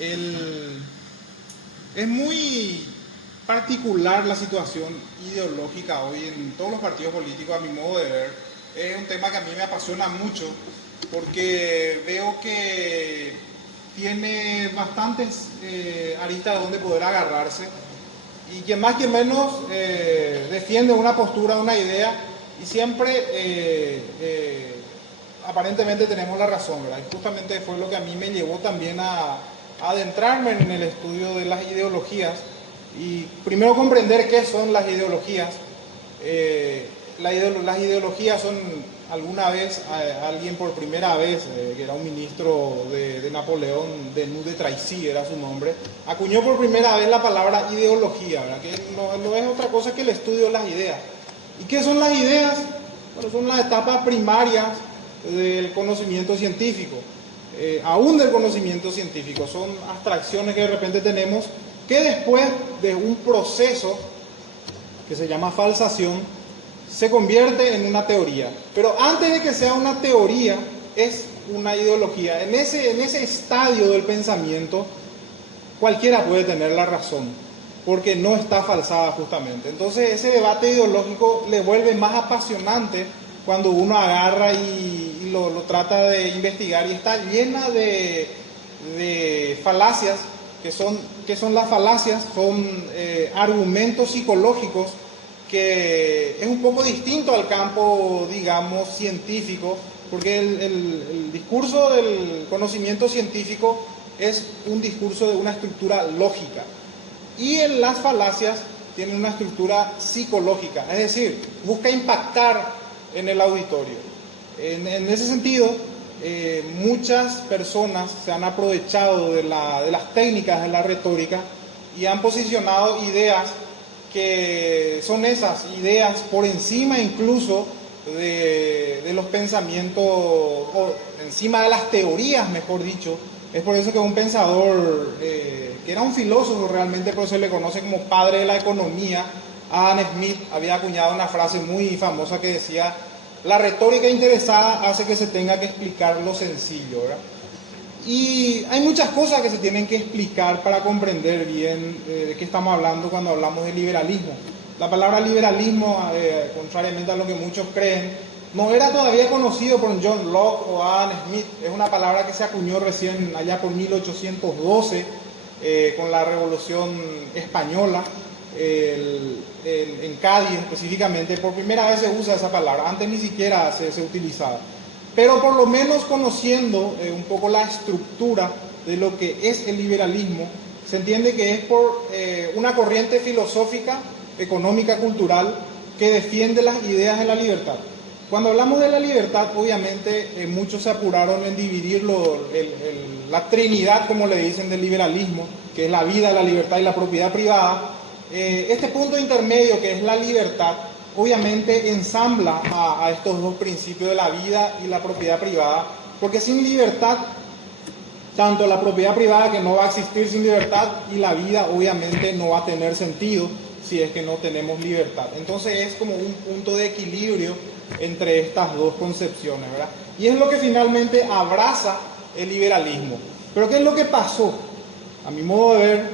El- es muy particular la situación ideológica hoy en todos los partidos políticos, a mi modo de ver. Es un tema que a mí me apasiona mucho porque veo que tiene bastantes aristas donde poder agarrarse y quien más que menos defiende una postura, una idea y siempre aparentemente tenemos la razón, ¿verdad? Y justamente fue lo que a mí me llevó también a adentrarme en el estudio de las ideologías y primero comprender qué son las ideologías. Las ideologías son, alguna vez alguien por primera vez, que era un ministro de Napoleón, Denis de Tracy era su nombre, acuñó por primera vez la palabra ideología, ¿verdad? Que no es otra cosa que el estudio de las ideas. ¿Y qué son las ideas? Bueno, son las etapas primarias del conocimiento científico, aún del conocimiento científico. Son abstracciones que de repente tenemos que después de un proceso que se llama falsación, se convierte en una teoría. Pero antes de que sea una teoría, es una ideología. En ese estadio del pensamiento, cualquiera puede tener la razón, porque no está falsada justamente. Entonces ese debate ideológico le vuelve más apasionante cuando uno agarra y lo trata de investigar y está llena de falacias. ¿Qué son las falacias? Son argumentos psicológicos que es un poco distinto al campo, digamos, científico, porque el discurso del conocimiento científico es un discurso de una estructura lógica. Y en las falacias tienen una estructura psicológica, es decir, busca impactar en el auditorio. En ese sentido, muchas personas se han aprovechado de las técnicas de la retórica y han posicionado ideas que son esas ideas por encima incluso de los pensamientos, o encima de las teorías, mejor dicho. Es por eso que un pensador, que era un filósofo realmente, pero se le conoce como padre de la economía, Adam Smith, había acuñado una frase muy famosa que decía: la retórica interesada hace que se tenga que explicar lo sencillo, ¿verdad? Y hay muchas cosas que se tienen que explicar para comprender bien de qué estamos hablando cuando hablamos de liberalismo. La palabra liberalismo, contrariamente a lo que muchos creen, no era todavía conocido por John Locke o Adam Smith. Es una palabra que se acuñó recién allá por 1812 con la Revolución Española, en Cádiz específicamente. Por primera vez se usa esa palabra, antes ni siquiera se utilizaba. Pero por lo menos conociendo un poco la estructura de lo que es el liberalismo, se entiende que es por una corriente filosófica, económica, cultural, que defiende las ideas de la libertad. Cuando hablamos de la libertad, obviamente muchos se apuraron en dividir la trinidad, como le dicen, del liberalismo, que es la vida, la libertad y la propiedad privada. Este punto intermedio, que es la libertad, obviamente ensambla a estos dos principios de la vida y la propiedad privada, porque sin libertad, tanto la propiedad privada, que no va a existir sin libertad, y la vida obviamente no va a tener sentido si es que no tenemos libertad. Entonces es como un punto de equilibrio entre estas dos concepciones, ¿verdad? Y es lo que finalmente abraza el liberalismo. Pero ¿qué es lo que pasó? A mi modo de ver,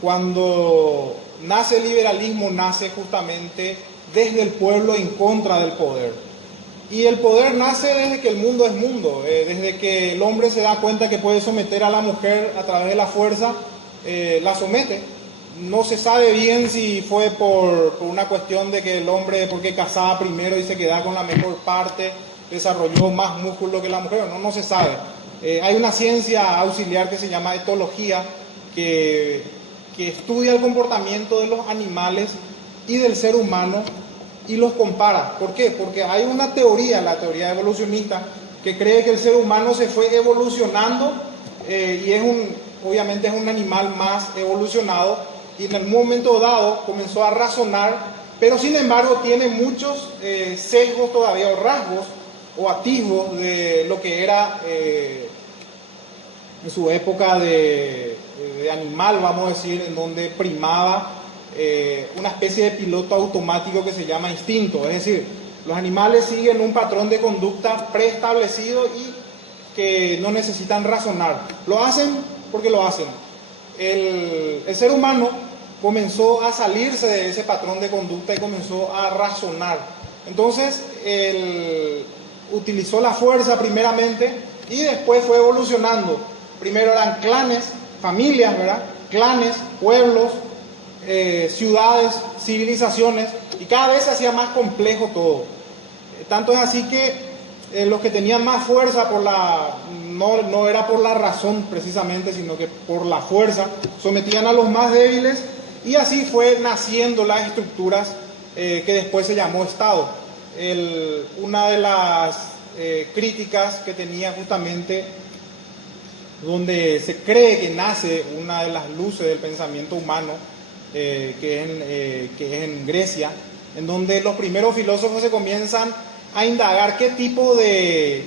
cuando nace el liberalismo, nace justamente desde el pueblo en contra del poder. Y el poder nace desde que el mundo es mundo, desde que el hombre se da cuenta que puede someter a la mujer a través de la fuerza, la somete. No se sabe bien si fue por una cuestión de que el hombre, porque casaba primero y se quedaba con la mejor parte, desarrolló más músculo que la mujer, no se sabe. Hay una ciencia auxiliar que se llama etología, que estudia el comportamiento de los animales y del ser humano y los compara. ¿Por qué? Porque hay una teoría, la teoría evolucionista, que cree que el ser humano se fue evolucionando y obviamente es un animal más evolucionado, y en algún momento dado comenzó a razonar, pero sin embargo tiene muchos sesgos todavía, o rasgos o atisbos de lo que era en su época de animal, vamos a decir, en donde primaba una especie de piloto automático que se llama instinto. Es decir, los animales siguen un patrón de conducta preestablecido y que no necesitan razonar. Lo hacen porque lo hacen. El ser humano comenzó a salirse de ese patrón de conducta y comenzó a razonar. Entonces, él utilizó la fuerza primeramente y después fue evolucionando. Primero eran clanes, familias, ¿verdad? Clanes, pueblos, ciudades, civilizaciones, y cada vez se hacía más complejo todo. Tanto es así que los que tenían más fuerza no era por la razón precisamente, sino que por la fuerza, sometían a los más débiles, y así fue naciendo las estructuras que después se llamó Estado. Una de las críticas que tenía justamente, donde se cree que nace una de las luces del pensamiento humano, que es en Grecia, en donde los primeros filósofos se comienzan a indagar qué tipo de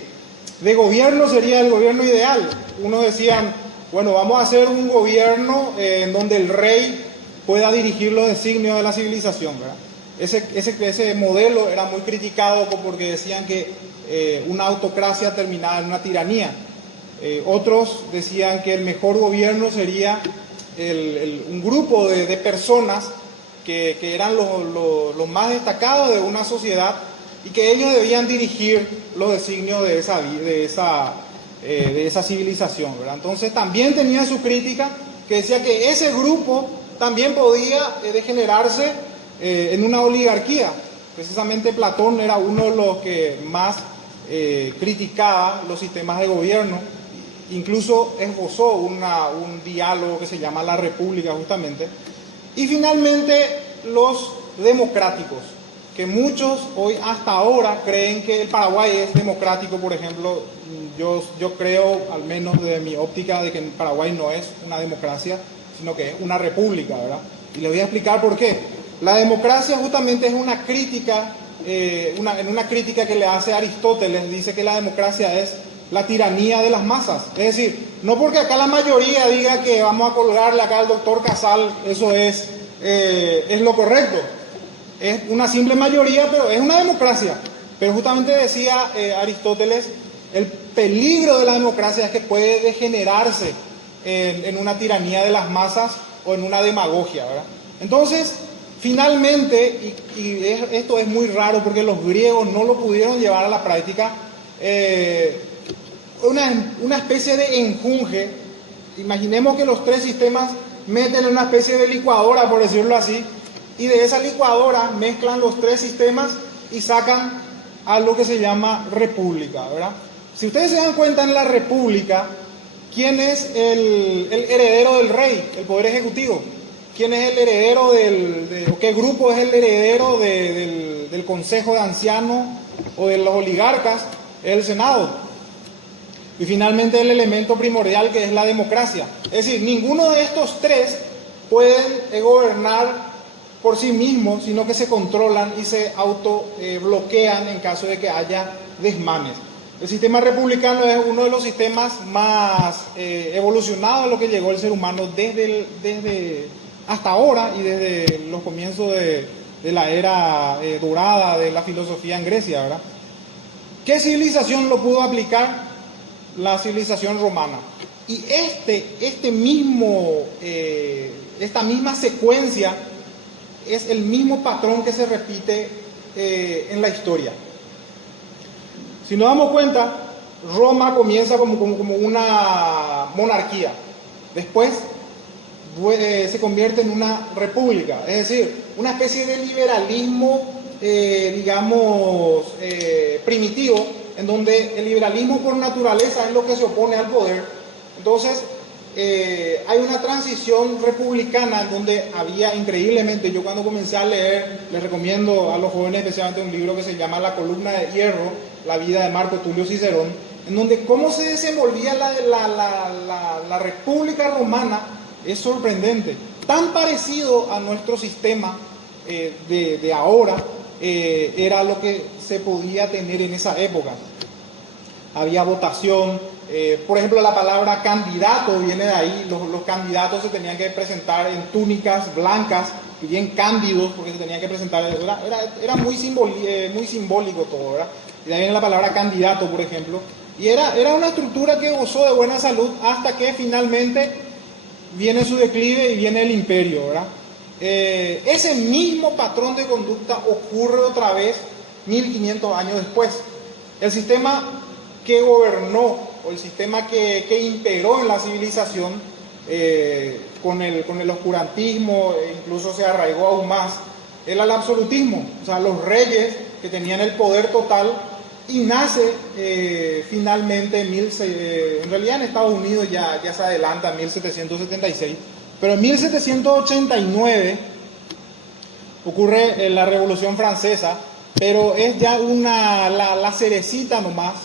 gobierno sería el gobierno ideal. Unos decían, bueno, vamos a hacer un gobierno en donde el rey pueda dirigir los designios de la civilización, ¿verdad? Ese modelo era muy criticado porque decían que una autocracia terminaba en una tiranía. Otros decían que el mejor gobierno sería un grupo de personas que eran los más destacados de una sociedad, y que ellos debían dirigir los designios de esa civilización, ¿verdad? Entonces también tenía su crítica, que decía que ese grupo también podía degenerarse en una oligarquía. Precisamente Platón era uno de los que más criticaba los sistemas de gobierno. Incluso esbozó un diálogo que se llama La República, justamente. Y finalmente los democráticos, que muchos hoy hasta ahora creen que el Paraguay es democrático. Por ejemplo, yo creo, al menos desde mi óptica, de que el Paraguay no es una democracia, sino que es una república, ¿verdad? Y les voy a explicar por qué. La democracia justamente es una crítica, en una crítica que le hace Aristóteles, dice que la democracia es la tiranía de las masas. Es decir, no porque acá la mayoría diga que vamos a colgarle acá al doctor Casal, eso es lo correcto. Es una simple mayoría, pero es una democracia. Pero justamente decía Aristóteles, el peligro de la democracia es que puede degenerarse en una tiranía de las masas o en una demagogia, ¿verdad? Entonces, finalmente, esto es muy raro porque los griegos no lo pudieron llevar a la práctica, una especie de enjunje. Imaginemos que los tres sistemas meten en una especie de licuadora, por decirlo así, y de esa licuadora mezclan los tres sistemas y sacan algo que se llama república, ¿verdad? Si ustedes se dan cuenta, en la república, ¿quién es el heredero del rey, el poder ejecutivo? ¿Quién es el heredero o qué grupo es el heredero del consejo de ancianos o de los oligarcas? Es el Senado. Y finalmente el elemento primordial, que es la democracia. Es decir, ninguno de estos tres pueden gobernar por sí mismos, sino que se controlan y se autobloquean en caso de que haya desmanes. El sistema republicano es uno de los sistemas más evolucionados a lo que llegó el ser humano desde hasta ahora, y desde los comienzos de la era dorada de la filosofía en Grecia, ¿verdad? ¿Qué civilización lo pudo aplicar? La civilización romana. Y esta misma secuencia es el mismo patrón que se repite en la historia. Si nos damos cuenta, Roma comienza como una monarquía. Después se convierte en una república, es decir, una especie de liberalismo, primitivo, en donde el liberalismo por naturaleza es lo que se opone al poder. Entonces, hay una transición republicana en donde había, increíblemente, yo cuando comencé a leer, les recomiendo a los jóvenes especialmente un libro que se llama La columna de hierro, la vida de Marco Tulio Cicerón, en donde cómo se desenvolvía la República Romana es sorprendente. Tan parecido a nuestro sistema de ahora, era lo que se podía tener en esa época. Había votación, por ejemplo, la palabra candidato viene de ahí. Los candidatos se tenían que presentar en túnicas blancas, bien cándidos, porque se tenían que presentar. Era muy simbólico todo, ¿verdad? Y de ahí viene la palabra candidato, por ejemplo. Y era una estructura que gozó de buena salud hasta que finalmente viene su declive y viene el imperio, ¿verdad? Ese mismo patrón de conducta ocurre otra vez 1500 años después. El sistema que gobernó, o el sistema que imperó en la civilización, con el oscurantismo, incluso se arraigó aún más, era el absolutismo. O sea, los reyes que tenían el poder total, y nace finalmente, en realidad en Estados Unidos ya se adelanta, 1776, pero en 1789 ocurre la Revolución Francesa, pero es ya la cerecita nomás,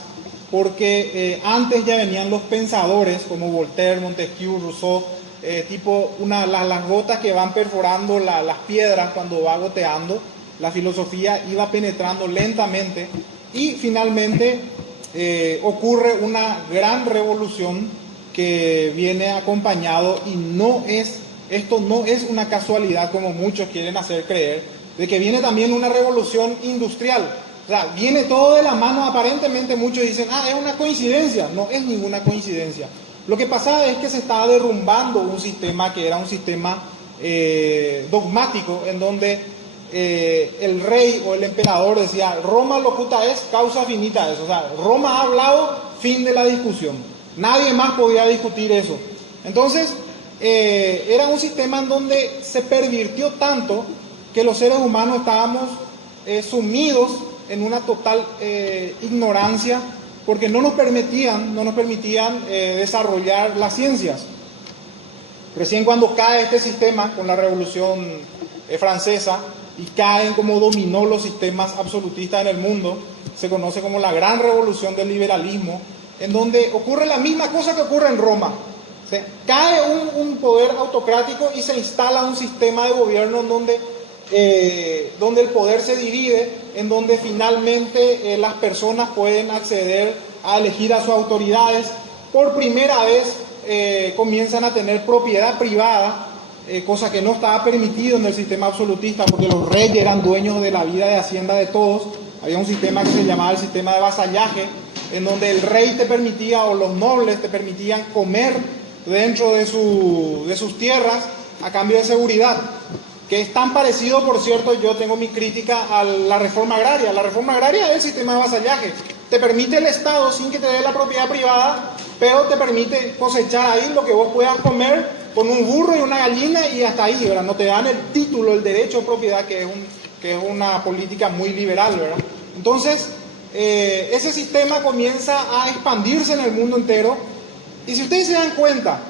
porque antes ya venían los pensadores como Voltaire, Montesquieu, Rousseau, las gotas que van perforando las piedras cuando va goteando. La filosofía iba penetrando lentamente y finalmente ocurre una gran revolución que viene acompañado, y esto no es una casualidad como muchos quieren hacer creer, de que viene también una revolución industrial. O sea, viene todo de la mano. Aparentemente muchos dicen, es una coincidencia. No es ninguna coincidencia. Lo que pasaba es que se estaba derrumbando un sistema que era un sistema dogmático, en donde el rey o el emperador decía, Roma locuta es, causa finita es. O sea, Roma ha hablado, fin de la discusión. Nadie más podía discutir eso. Entonces, era un sistema en donde se pervirtió tanto que los seres humanos estábamos sumidos en una total ignorancia, porque no nos permitían desarrollar las ciencias. Recién cuando cae este sistema con la Revolución Francesa, y caen como dominó los sistemas absolutistas en el mundo, se conoce como la gran revolución del liberalismo, en donde ocurre la misma cosa que ocurre en Roma. Cae un poder autocrático y se instala un sistema de gobierno en donde el poder se divide, en donde finalmente las personas pueden acceder a elegir a sus autoridades. Por primera vez comienzan a tener propiedad privada, cosa que no estaba permitido en el sistema absolutista, porque los reyes eran dueños de la vida de hacienda de todos. Había un sistema que se llamaba el sistema de vasallaje, en donde el rey te permitía, o los nobles te permitían comer dentro de sus tierras a cambio de seguridad, que es tan parecido, por cierto. Yo tengo mi crítica a la reforma agraria. La reforma agraria es el sistema de vasallaje. Te permite el Estado sin que te dé la propiedad privada, pero te permite cosechar ahí lo que vos puedas comer con un burro y una gallina, y hasta ahí, ¿verdad? No te dan el título, el derecho de propiedad, que es una política muy liberal, ¿verdad? Entonces, ese sistema comienza a expandirse en el mundo entero, y si ustedes se dan cuenta,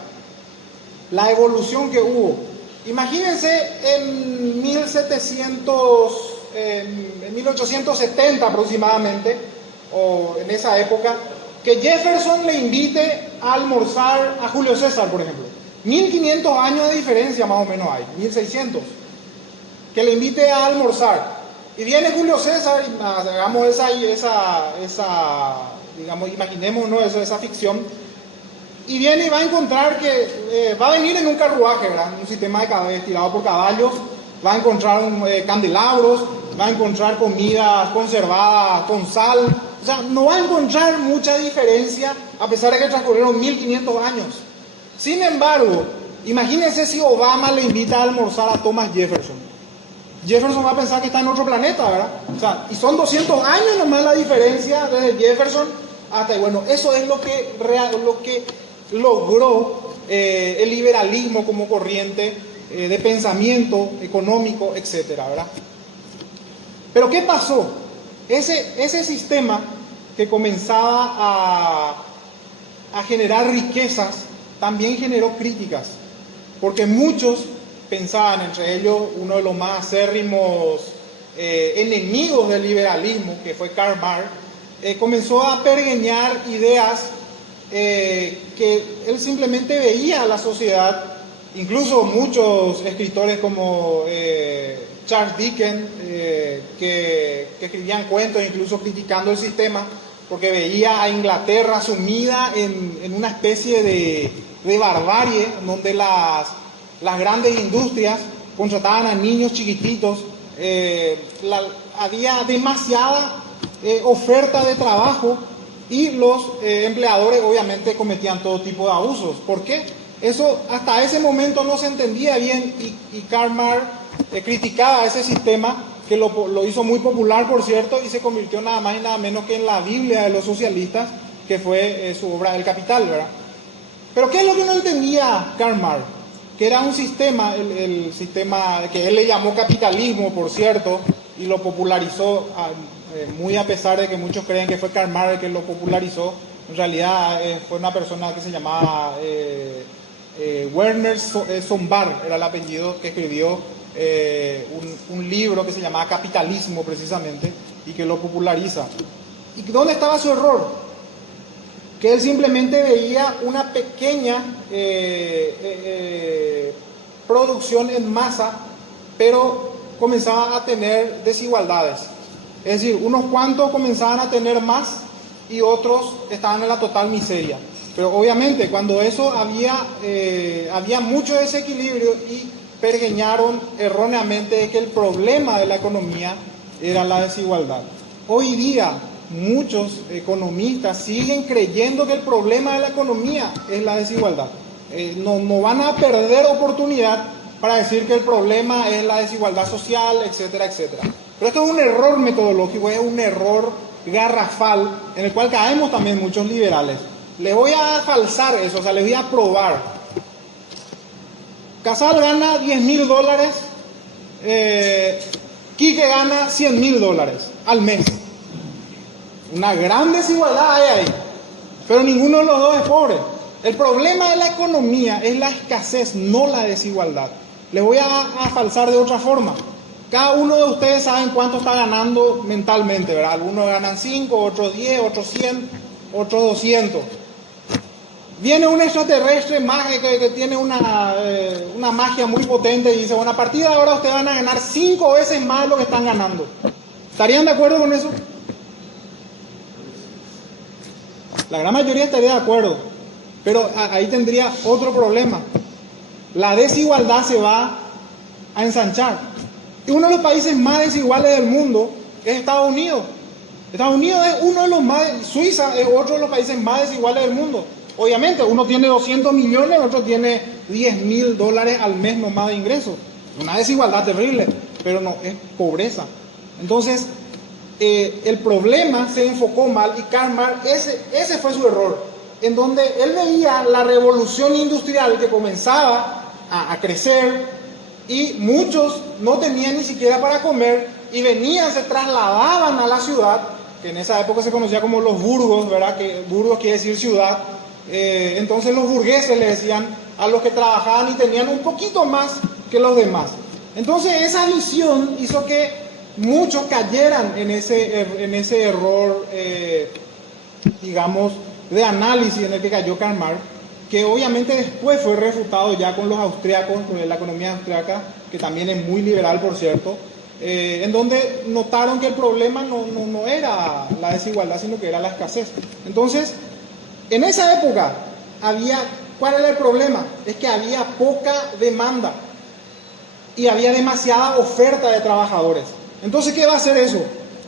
la evolución que hubo, imagínense en 1870 aproximadamente, o en esa época, que Jefferson le invite a almorzar a Julio César, por ejemplo. 1500 años de diferencia más o menos hay, 1600, que le invite a almorzar. Y viene Julio César, y hagamos imaginémonos esa ficción, y viene y va a encontrar que va a venir en un carruaje, ¿verdad? Un sistema tirado por caballos, va a encontrar candelabros, va a encontrar comida conservada con sal. O sea, no va a encontrar mucha diferencia, a pesar de que transcurrieron 1500 años. Sin embargo, imagínense si Obama le invita a almorzar a Thomas Jefferson. Jefferson va a pensar que está en otro planeta, ¿verdad? O sea, y son 200 años nomás la diferencia desde Jefferson hasta... Bueno, eso es lo que logró el liberalismo como corriente de pensamiento económico, etcétera, ¿verdad? Pero ¿qué pasó? Ese sistema que comenzaba a generar riquezas también generó críticas, porque muchos pensaban, entre ellos uno de los más acérrimos enemigos del liberalismo, que fue Karl Marx, comenzó a pergeñar ideas que él simplemente veía a la sociedad. Incluso muchos escritores como Charles Dickens, que escribían cuentos incluso criticando el sistema, porque veía a Inglaterra sumida en una especie de barbarie, donde las grandes industrias contrataban a niños chiquititos, había demasiada oferta de trabajo, y los empleadores obviamente cometían todo tipo de abusos. ¿Por qué? Eso hasta ese momento no se entendía bien y Karl Marx criticaba ese sistema que lo hizo muy popular, por cierto, y se convirtió nada más y nada menos que en la Biblia de los socialistas, que fue su obra El Capital, ¿verdad? Pero ¿qué es lo que no entendía Karl Marx? Que era un sistema, el sistema que él le llamó capitalismo, por cierto, y lo popularizó, muy a pesar de que muchos creen que fue Karl Marx el que lo popularizó. En realidad fue una persona que se llamaba Werner Sombart, era el apellido, que escribió un libro que se llamaba Capitalismo, precisamente, y que lo populariza. ¿Y dónde estaba su error? Que él simplemente veía una pequeña producción en masa, pero comenzaba a tener desigualdades. Es decir, unos cuantos comenzaban a tener más y otros estaban en la total miseria. Pero obviamente cuando eso había mucho desequilibrio y pergeñaron erróneamente de que el problema de la economía era la desigualdad. Hoy día muchos economistas siguen creyendo que el problema de la economía es la desigualdad. No van a perder oportunidad para decir que el problema es la desigualdad social, etcétera, etcétera. Pero esto es un error metodológico, es un error garrafal en el cual caemos también muchos liberales. Les voy a falsar eso, o sea, les voy a probar. Casal gana $10.000, Quique gana $100.000 al mes. Una gran desigualdad hay ahí, pero ninguno de los dos es pobre. El problema de la economía es la escasez, no la desigualdad. Les voy a falsar de otra forma. Cada uno de ustedes saben cuánto está ganando mentalmente, ¿verdad? Algunos ganan 5, otros 10, otros 100, otros 200. Viene un extraterrestre que tiene una magia muy potente y dice, bueno, a partir de ahora ustedes van a ganar 5 veces más de lo que están ganando. ¿Estarían de acuerdo con eso? La gran mayoría estaría de acuerdo, pero ahí tendría otro problema. La desigualdad se va a ensanchar. Y uno de los países más desiguales del mundo es Estados Unidos. Estados Unidos es uno de los más, Suiza es otro de los países más desiguales del mundo. Obviamente, uno tiene 200 millones, otro tiene $10.000 al mes nomás de ingresos. Una desigualdad terrible, pero no, es pobreza. Entonces, el problema se enfocó mal y Karl Marx, ese fue su error, en donde él veía la revolución industrial que comenzaba a crecer y muchos no tenían ni siquiera para comer y venían, se trasladaban a la ciudad, que en esa época se conocía como los burgos, ¿verdad? Que burgos quiere decir ciudad. Entonces los burgueses le decían a los que trabajaban y tenían un poquito más que los demás. Entonces esa visión hizo que muchos cayeran en ese error, digamos, de análisis en el que cayó Karl Marx, que obviamente después fue refutado ya con los austriacos, con la economía austriaca, que también es muy liberal, por cierto, en donde notaron que el problema no era la desigualdad, sino que era la escasez. Entonces, en esa época ¿cuál era el problema? Es que había poca demanda y había demasiada oferta de trabajadores. Entonces, ¿qué va a hacer eso?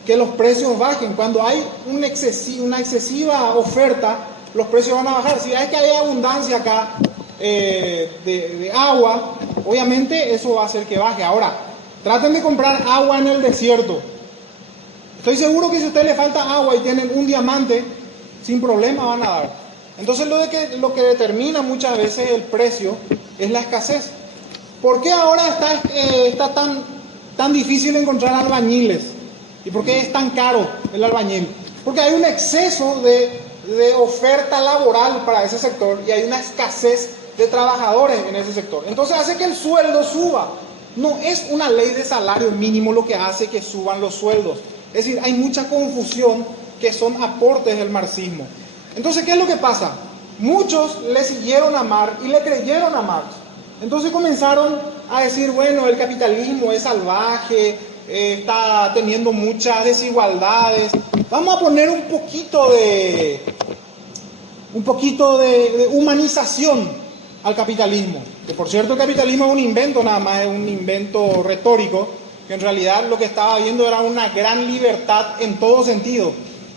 Que los precios bajen. Cuando hay una excesiva oferta, los precios van a bajar. Si hay que hay abundancia acá de agua, obviamente eso va a hacer que baje. Ahora, traten de comprar agua en el desierto. Estoy seguro que si a usted le falta agua y tienen un diamante, sin problema van a dar. Entonces lo que determina muchas veces el precio es la escasez. ¿Por qué ahora está tan difícil encontrar albañiles? ¿Y por qué es tan caro el albañil? Porque hay un exceso de oferta laboral para ese sector y hay una escasez de trabajadores en ese sector. Entonces hace que el sueldo suba. No es una ley de salario mínimo lo que hace que suban los sueldos. Es decir, hay mucha confusión que son aportes del marxismo. Entonces, ¿qué es lo que pasa? Muchos le siguieron a Marx y le creyeron a Marx. Entonces comenzaron a decir, bueno, el capitalismo es salvaje, está teniendo muchas desigualdades. Vamos a poner un poquito de humanización al capitalismo. Que por cierto, el capitalismo es un invento nada más, es un invento retórico, que en realidad lo que estaba viendo era una gran libertad en todo sentido.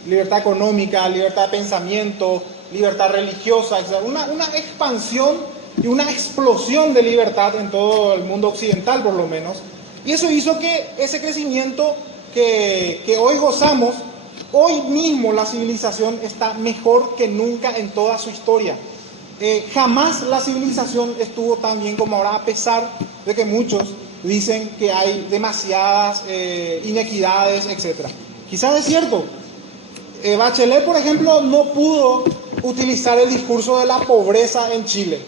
Libertad económica, libertad de pensamiento, libertad religiosa, una expansión y una explosión de libertad en todo el mundo occidental, por lo menos. Y eso hizo que ese crecimiento que hoy gozamos, hoy mismo la civilización está mejor que nunca en toda su historia. Jamás la civilización estuvo tan bien como ahora, a pesar de que muchos dicen que hay demasiadas inequidades, etc. Quizás es cierto. Bachelet, por ejemplo, no pudo utilizar el discurso de la pobreza en Chile.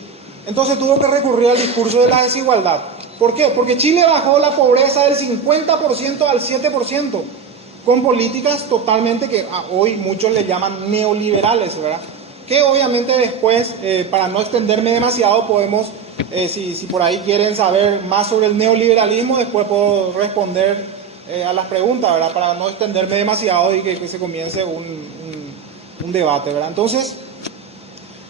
Entonces tuvo que recurrir al discurso de la desigualdad. ¿Por qué? Porque Chile bajó la pobreza del 50% al 7%, con políticas totalmente que hoy muchos le llaman neoliberales, ¿verdad? Que obviamente después, para no extenderme demasiado, podemos, si por ahí quieren saber más sobre el neoliberalismo, después puedo responder a las preguntas, ¿verdad? Para no extenderme demasiado y que se comience un debate, ¿verdad? Entonces,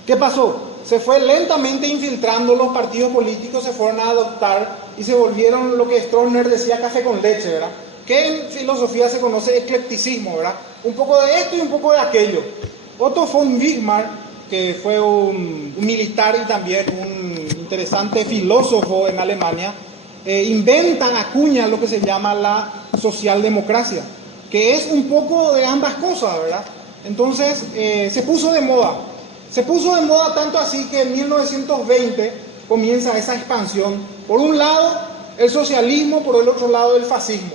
¿qué pasó? Se fue lentamente infiltrando los partidos políticos, se fueron a adoptar y se volvieron lo que Stroessner decía café con leche, ¿verdad? Que en filosofía se conoce eclecticismo, ¿verdad? Un poco de esto y un poco de aquello. Otto von Bismarck, que fue un militar y también un interesante filósofo en Alemania, acuña lo que se llama la socialdemocracia, que es un poco de ambas cosas, ¿verdad? Entonces, se puso de moda. Se puso de moda tanto así que en 1920 comienza esa expansión. Por un lado, el socialismo, por el otro lado, el fascismo.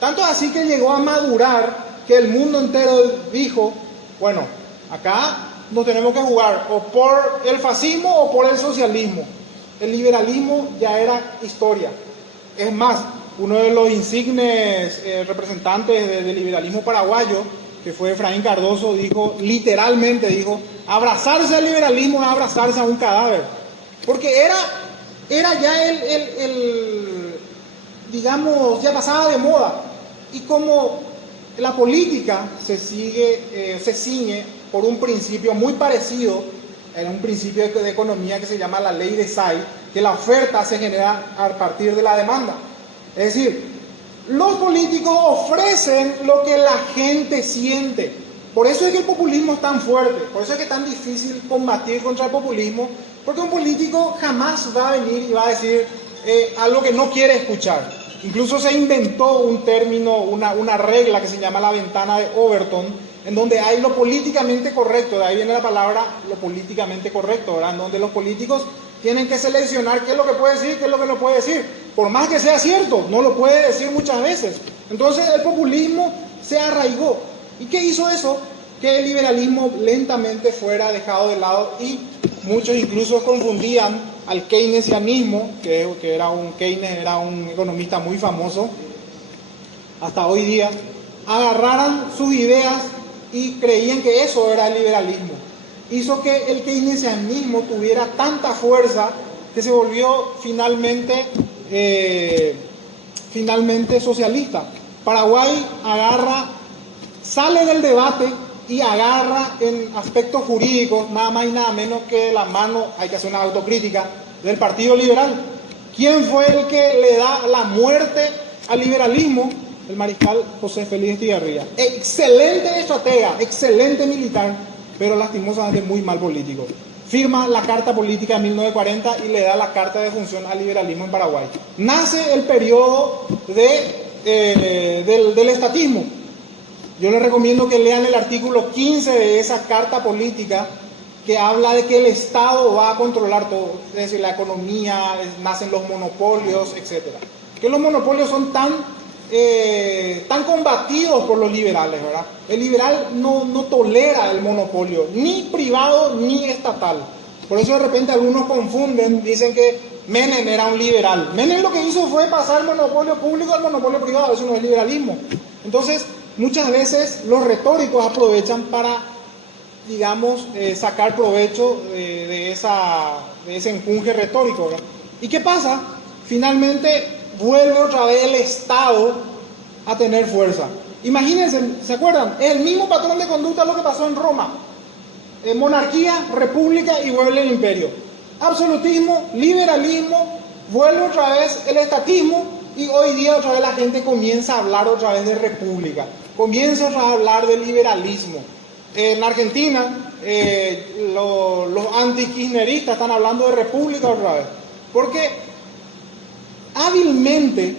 Tanto así que llegó a madurar que el mundo entero dijo, bueno, acá nos tenemos que jugar o por el fascismo o por el socialismo. El liberalismo ya era historia. Es más, uno de los insignes representantes del liberalismo paraguayo, que fue Efraín Cardoso, literalmente dijo, abrazarse al liberalismo es abrazarse a un cadáver. Porque era ya digamos, ya pasaba de moda. Y como la política se ciñe por un principio muy parecido, en un principio de economía que se llama la ley de Say, que la oferta se genera a partir de la demanda. Es decir, los políticos ofrecen lo que la gente siente. Por eso es que el populismo es tan fuerte, por eso es que es tan difícil combatir contra el populismo, porque un político jamás va a venir y va a decir algo que no quiere escuchar. Incluso se inventó un término, una regla que se llama la ventana de Overton, en donde hay lo políticamente correcto, de ahí viene la palabra lo políticamente correcto, ¿verdad? En donde los políticos tienen que seleccionar qué es lo que puede decir, qué es lo que no puede decir. Por más que sea cierto, no lo puede decir muchas veces. Entonces el populismo se arraigó. ¿Y qué hizo eso? Que el liberalismo lentamente fuera dejado de lado y muchos incluso confundían al keynesianismo, que Keynes era un economista muy famoso, hasta hoy día, agarraran sus ideas y creían que eso era el liberalismo. Hizo que el keynesianismo tuviera tanta fuerza que se volvió finalmente socialista. Paraguay sale del debate y agarra en aspectos jurídicos nada más y nada menos que la mano, hay que hacer una autocrítica, del Partido Liberal. ¿Quién fue el que le da la muerte al liberalismo? El mariscal José Félix Estigarribia. Excelente estratega, excelente militar, pero lastimosamente muy mal político. Firma la Carta Política de 1940 y le da la carta de función al liberalismo en Paraguay. Nace el periodo del estatismo. Yo les recomiendo que lean el artículo 15 de esa Carta Política, que habla de que el Estado va a controlar todo, es decir, la economía, nacen los monopolios, etc. Que los monopolios son tan combatidos por los liberales, ¿verdad? El liberal no tolera el monopolio, ni privado ni estatal. Por eso de repente algunos confunden, dicen que Menem era un liberal. Menem lo que hizo fue pasar el monopolio público al monopolio privado, eso no es liberalismo. Entonces, muchas veces los retóricos aprovechan para, digamos, sacar provecho de ese empuje retórico, ¿verdad? ¿Y qué pasa? Finalmente vuelve otra vez el Estado a tener fuerza. Imagínense, ¿se acuerdan? Es el mismo patrón de conducta lo que pasó en Roma. Monarquía, república y vuelve el imperio. Absolutismo, liberalismo, vuelve otra vez el estatismo y hoy día otra vez la gente comienza a hablar otra vez de república. Comienza otra vez a hablar de liberalismo. En Argentina, los anti-kirchneristas están hablando de república otra vez, porque hábilmente,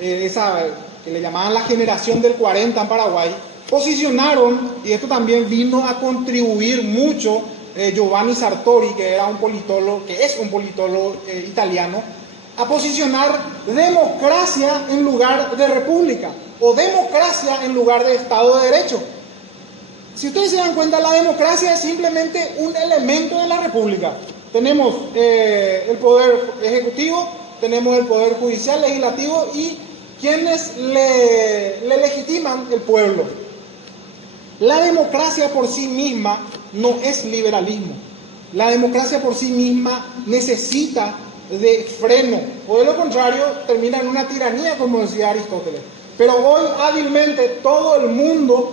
esa que le llamaban la generación del 40 en Paraguay, posicionaron, y esto también vino a contribuir mucho, Giovanni Sartori, que es un politólogo italiano, a posicionar democracia en lugar de república, o democracia en lugar de Estado de Derecho. Si ustedes se dan cuenta, la democracia es simplemente un elemento de la república. Tenemos el poder ejecutivo, tenemos el poder judicial, legislativo y quienes le legitiman, el pueblo. La democracia por sí misma no es liberalismo. La democracia por sí misma necesita de freno, o de lo contrario termina en una tiranía, como decía Aristóteles. Pero hoy hábilmente todo el mundo